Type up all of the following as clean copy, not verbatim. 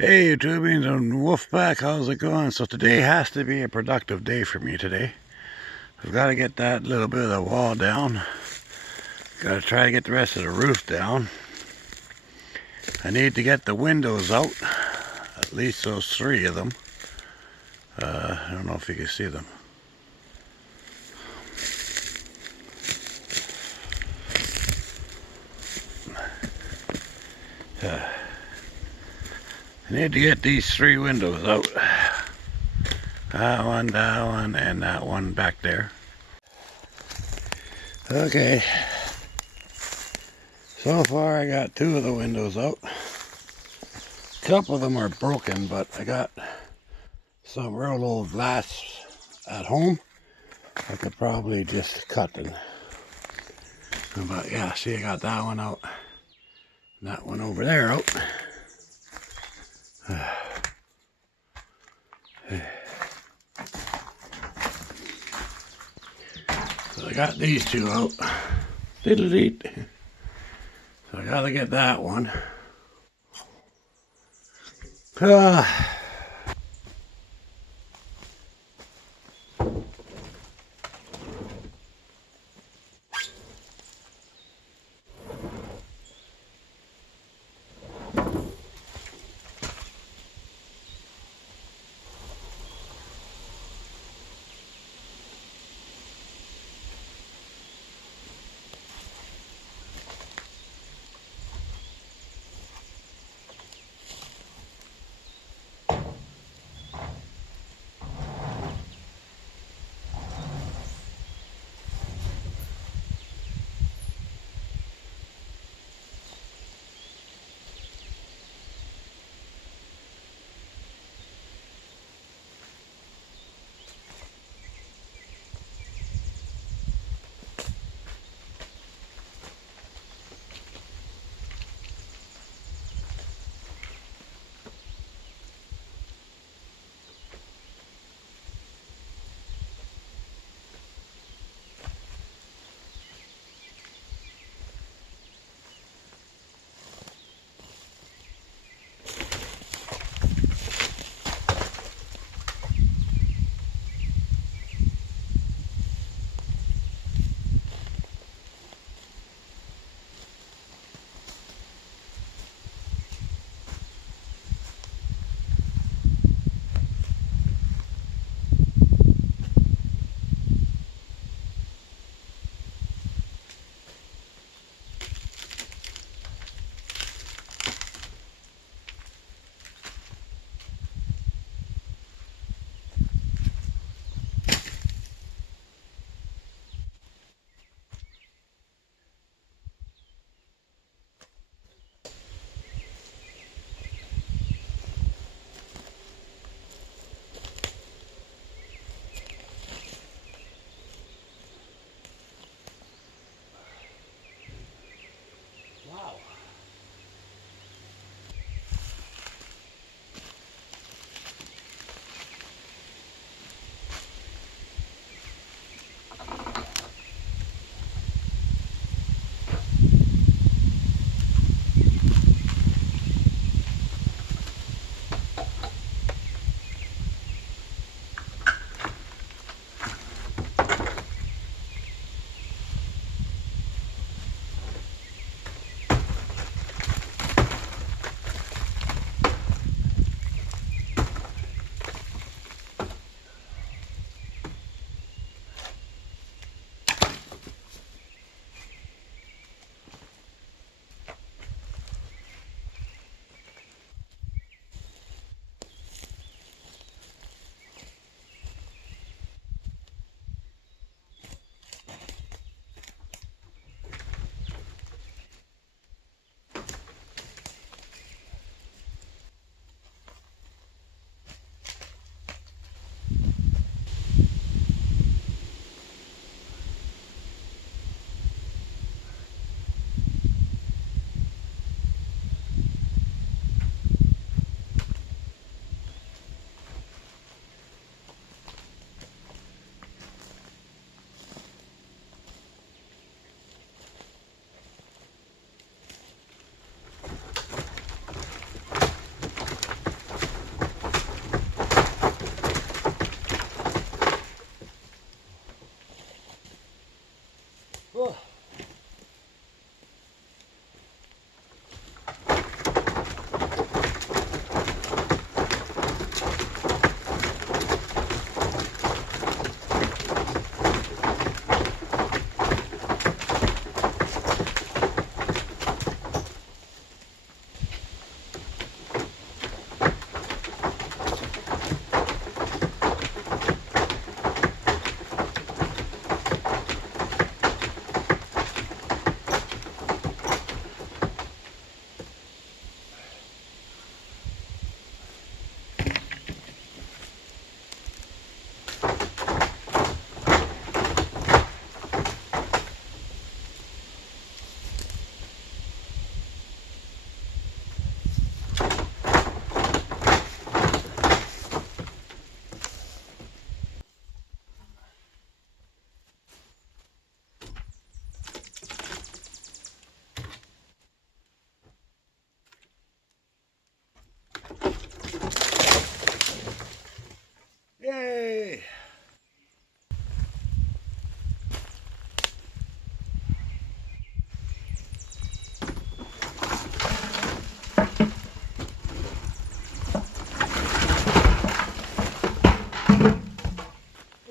Hey YouTubians and Wolfpack, how's it going? So today has to be a productive day for me today. I've got to get that little bit of the wall down. Got to try to get the rest of the roof down. I need to get the windows out, at least those 3 of them. I don't know if you can see them. I need to get these 3 windows out. That one, and that one back there. Okay. So far I got 2 of the windows out. A couple of them are broken, but I got some real old glass at home. I could probably just cut them. But yeah, see, I got that one out. And that one over there out. So I got these 2 out. Diddle-deet. So I gotta get that one.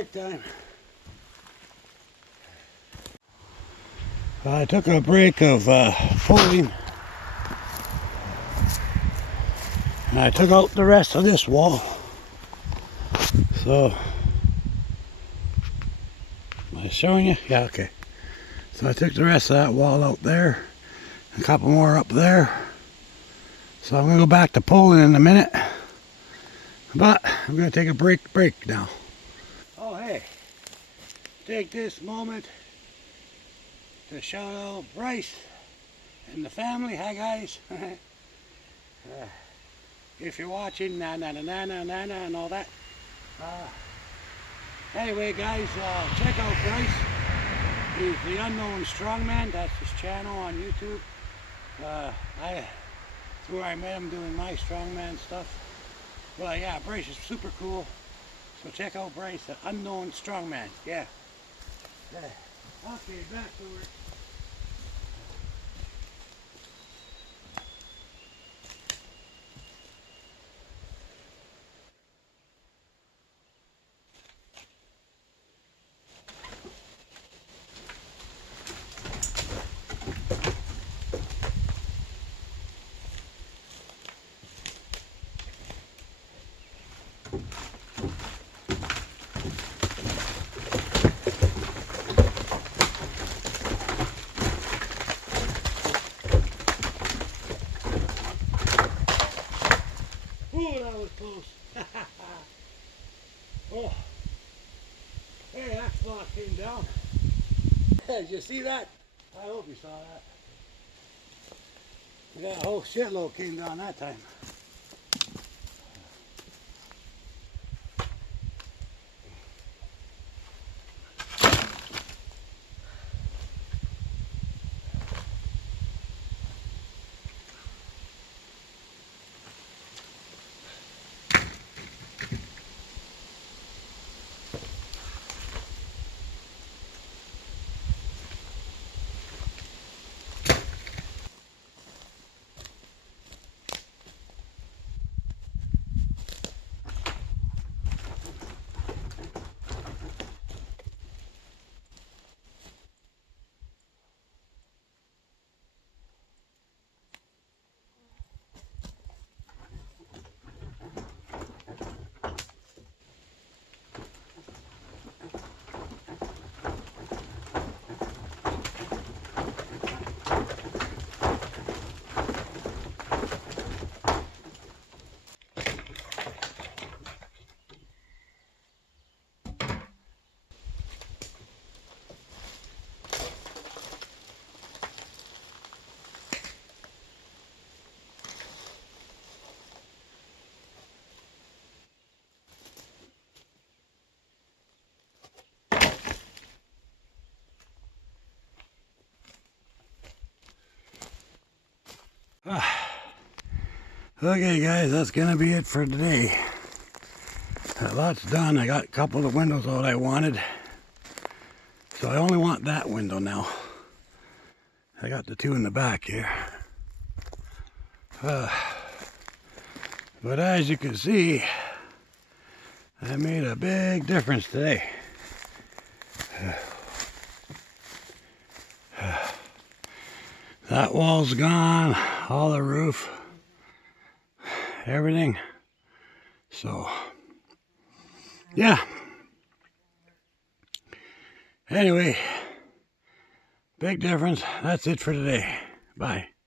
break time. I took a break of pulling, and I took out the rest of this wall. So, am I showing you? Yeah, okay. So I took the rest of that wall out there, a couple more up there. So I'm going to go back to pulling in a minute, but I'm going to take a break now. Oh hey, take this moment to shout out Bryce and the family. Hi guys. If you're watching, na na na na na na and all that. Anyway guys, check out Bryce. He's the Unknown Strongman. That's his channel on YouTube. That's where I met him doing my strongman stuff. Well, yeah, Bryce is super cool. So check out Bryce, the Unknown Strongman. Yeah. Okay, back to it. Ooh, that was close. Oh, hey, that spot came down. Did you see that? I hope you saw that. Yeah, a whole shitload came down that time. Okay guys, that's gonna be it for today. A lot's done. I got a couple of windows out I wanted. So I only want that window now. I got the two in the back here. But as you can see, I made a big difference today. That wall's gone, all the roof, everything. So, yeah. Anyway, big difference. That's it for today. Bye.